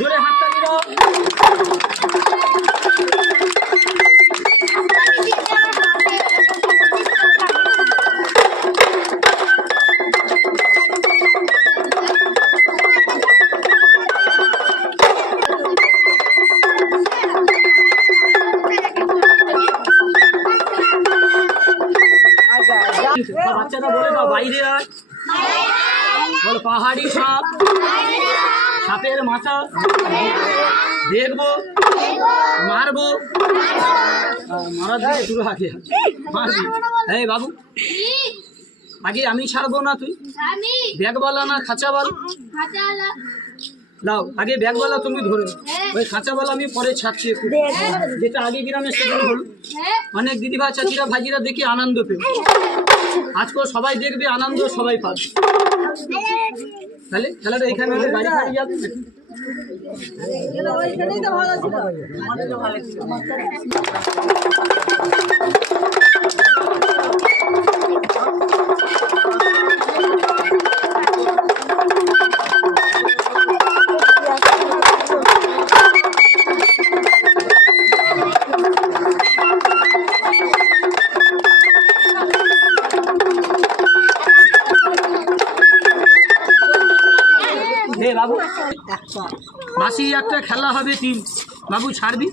জোরে হাততালি দাও। বাচ্চারা বলে দাও বাইরে আয়। বলো পাহাড়ি সাপ, সাপের মাথা দেখবো, মারবো। মারার দিকে শুরু আগে মারবি। এই বাবু আগে আমি ছাড়বো না, তুই ব্যাগওয়ালা না খাঁচাওয়ালা? দাও আগে ব্যাগওয়ালা তুমি ধরে, ওই খাঁচাওয়ালা আমি পরে ছাড়ছি একটু। যেটা আগে গ্রামে সেগুলো হল অনেক দিদিভাই চাচিরা ভাইজিরা দেখি আনন্দ পেয়ে, আজকে সবাই দেখবে আনন্দ সবাই পাবে। তাহলে খেলাটা এখানে হলে গাড়ি ফাড়ি যাবে। বাবু বাসি একটা খেলা হবে 3, বাবু ছাড়বি?